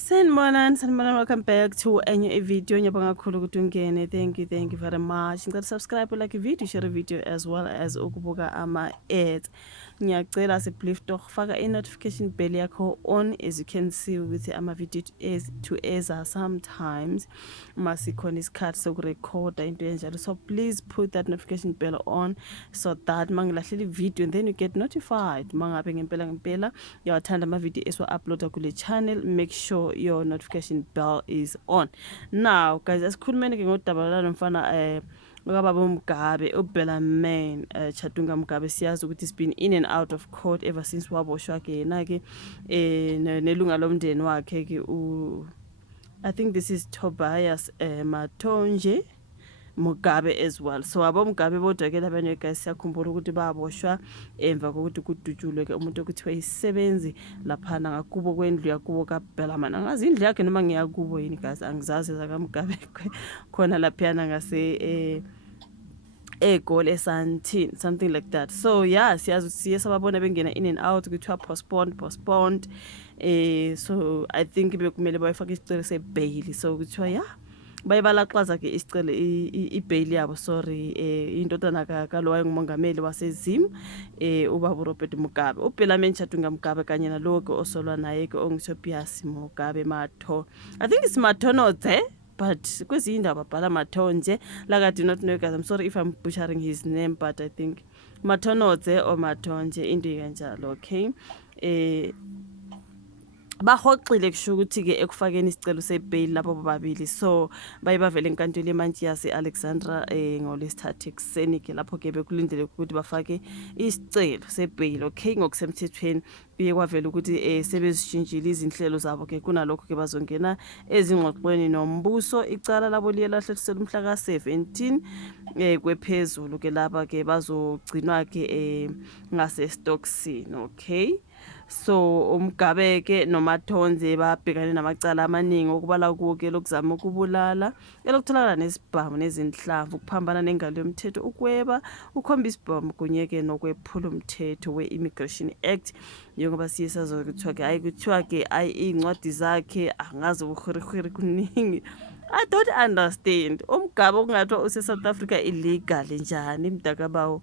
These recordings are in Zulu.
Sanibonani, welcome back to a video. Ngiyabonga kakhulu ukuthi ungene. Thank you very much. Ngicela subscribe, like video, share video as well as ukubuka ama-ads. Ngiyacela please faka i-notification bell yakho on, as you can see ukuthi ama-video to eza sometimes masikhona isikhathi sokurekhoda into enjalo. So please put that notification bell on so that mangilahlela video and then you get notified mangabe ngempela yawathanda ama-video esiwa-uploada kule channel. Make sure your notification bell is on. Now guys, asikhulumeni ke ngodaba lalo mfana ngababa uMgabe uBellamain Chadunga Mgabe. Siyazi ukuthi it's been in and out of court ever since waboshwa ke yena ke nelunga lomndeni wakhe ke I think this is Tobias Matonje Mugabe as well. So abo Mugabe bodwa ke labanye guys siyakhumbula ukuthi baboshwa emva kokuthi kudutshulwe ke umuntu okuthiwa isebenzi laphana ngakubo kwendlu yakubo kaBellamain. Angazi indlu yakhe noma ngiyakubo yini guys, angizazi zakaMgabe khona laphana ngase egoli esantini, something like that. So yeah, siyazi siye sababona bengena in and out kuthiwa postponed. So I think bekumele bayifaka isicelo sebail. So kuthiwa yeah bayibalaxaza ke isicelo ibail yabo, sorry, indodana kalo wayengumongameli waseZim ubaba Robert Mugabe. uBellamain Chadunga Mgabe kanye naloke osolwa naye ke onguTobias Mugabe Matho. I think it's Matonodze, but kwezinye indaba babhala Matonje. Like I do not know guys, I'm sorry if I'm butchering his name, but I think Matonodze or Matonje into kanjalo. Okay, bahoxile kusho ukuthi ke ekufakeni isicelo sebail lapho bobabili. So bayibavele enkantolo emantshi yase Alexandra ngolesithathu ekuseni ke lapho ke bekulindele ukuthi bafake isicelo sebail. Okay, ngokusemthethweni biye kwavela ukuthi sebezishintshile izinhlelo zabo ke kunalokho ke bazongena ezingxoxweni nombuso. Icala labo liye lahlelisela umhla ka-17 kwephezulu ke lapha ke bazogcinwa ke ngase Stocksini. Okay, so uMgabe ke noMatonze babhekane namacala amaningi okubala kuwo ke lokuzama ukubulala, elokutholakala nesibhamu nezinhlamvu, ukuphambana nengalo yomthetho, ukweba, ukhomba isibhamu kunye ke nokwephula umthetho we-Immigration Act. Njengoba siyesazo kuthiwa ke kuthiwa ke iy'ncwadi zakhe angazi ubuhwirihwiri kuningi. I don't understand uMgabe okungathiwa use-South Africa illegally njani mdakabawo,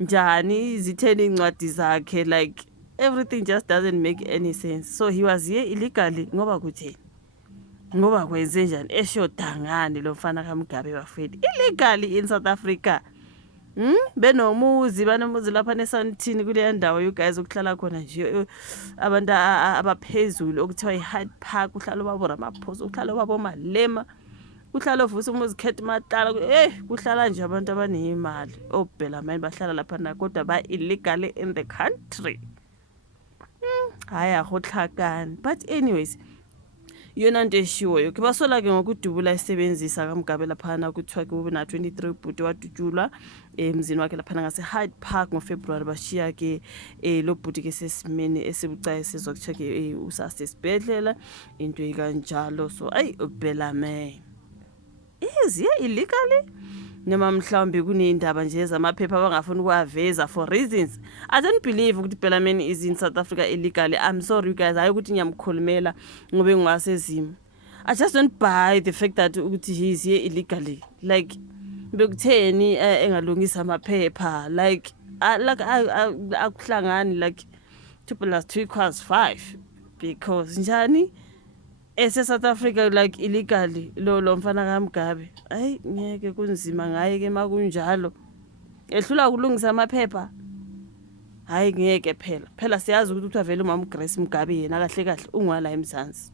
njani zitheni iy'ncwadi zakhe, like everything just doesn't make any sense. So he was here illegally ngoba kutheni, ngoba kwenze njani, eshodangani lo mfana kaMgabe bafethu illegally in South Africa. Benomuzi banomuzi lapha neSandton kuleya ndawo you guys ukuhlala khona nje abantu abaphezulu okuthiwa iHyde Park, uhlala ubabo Ramaphosa, uhlala ubabo Malema, uhlala uvusa umuzi Khethi Matala, kuhlala nje abantu abanemali. oBellamain bahlala lapha na kodwa ba illegally in the country. Haya hotlhakani. But anyways, yona nto eshiwoyo ke basola ke ngokudubula isebenzisa kaMgabe laphana kuthiwa ke na 23 ubhuti wadutshulwa emzini wakhe laphana ngase Hyde Park ngoFebruary. Bashiya ke lo bhuti ke sesimeni esibucayi sizwa kuthiwa ke usasesibhedlela into ikanjalo. So uBellamain is here illegally noma mhlawumbe kuneyindaba nje zamaphepha abangafuni ukuwaveza for reasons. I don't believe ukuthi Bellamain is in South Africa illegally. I'm sorry you guys, hayi ukuthi ngiyamkhulumela ngobe ngiwaseZim. I just don't buy the fact that ukuthi he is here illegally. Like bekutheni engalungisa amaphepha, like akuhlangani, like 2 + 2 = 5 because njani South Africa like illegally lo mfana kaMgabe. Hayi ngeke kunzima ngaye ke makunjalo, ehlula ukulungisa amaphepha. Hayi ngeke phela siyazi ukuthi avele uMama Grace Mugabe yena kahle ungwala eMzansi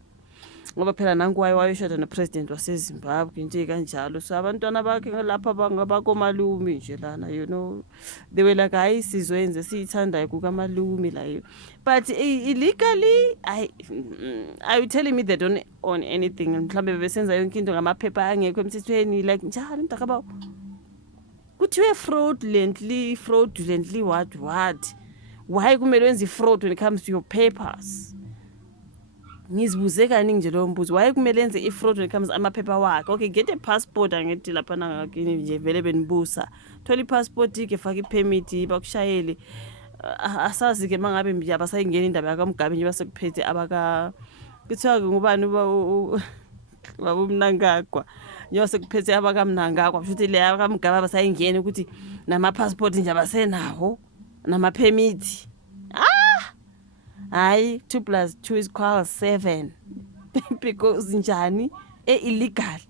ngoba phela nanku wayeshoda nopresident waseZimbabwe into kanjalo. So abantwana bakhe lapha bangabakomalume nje lana, you know, they were like hayi sizwenze siyithandayo kukaMalume la. But illegally are you telling me they don't own anything? Mhlambe besenza yonke into ngamaphepha angekho emthethweni, like njalo mdakaba kuthiwe fraudulently what why kumele wenze fraud when it comes to your papers? Ngizibuze kaningi nje lo mbuzo, why kumele enze ifraud when it comes amaphepha wakhe? Okay, get a passport angithi lapha ngakini nje vele benibusa, thola ipassport ke faka ipermit bakushayele. Asazi ke mangabe nje abasayingena indaba kaMgabe nje basekuphethe abaka kuthiwa ngubani baba uMnangagwa nyose kuphethe abakamnangagwa futhi le abakamgaba basayingene ukuthi nama passport nje abasenawo nama permit hayi 2 + 2 = 7 because njani illegal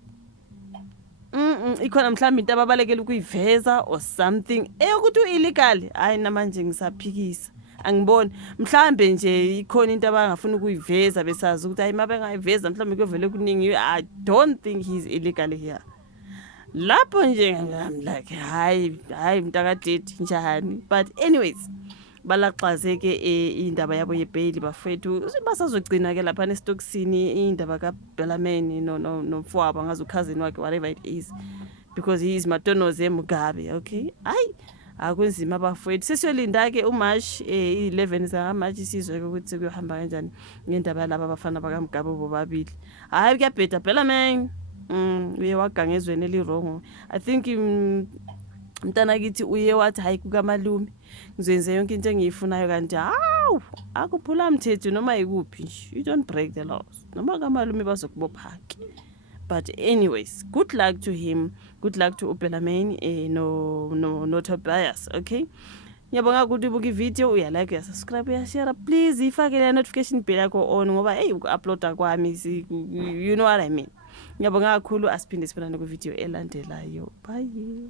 ikhona mhlawumbe into ababalekela ukuyiveza or something ukuthi illegal hayi namanje ngisaphikisa angiboni mhlawumbe nje ikhona into abangafuna ukuyiveza besazi ukuthi hayi mabengayiveza mhlawumbe kuyovele kuningi. I don't think he's illegal here lapho nje I'm like hayi mntakadidi njani. But anyways balaxaze ke indaba yabo yebail bafethu basazogcina ke lapha nestoksini indaba kaBellarmine no mfowabo ngazo cousin wakhe whatever it is because he is Matonoze Mugabe. Okay hayi akunzima abafethu sesiyolinda ke uMarch 11 zaMarch sizwe ukuthi kuyohamba kanjani ngendaba laba abafana bakaMgabe bobabili. Hayi kuyabheda Bellarmine uye wagangezweni elirongo. I think mntana kithi uye wathi hayi kukaMalume ngizenze yonke into engiyifunayo kanti hawu akuphula umthetho noma ikuphi nje. You don't break the laws noma kaMalume bazokubopha ke. But anyways, good luck to him. Good luck to Bellarmine no Tobias. Okay. Ngiyabonga ukuthi ubuka ivideo uya like uya subscribe uya share please ifake le notification bell yakho on ngoba uku-uploada kwami you know what I mean. Ngiyabonga kakhulu asiphinde sibonane ku video elandelayo. Bye.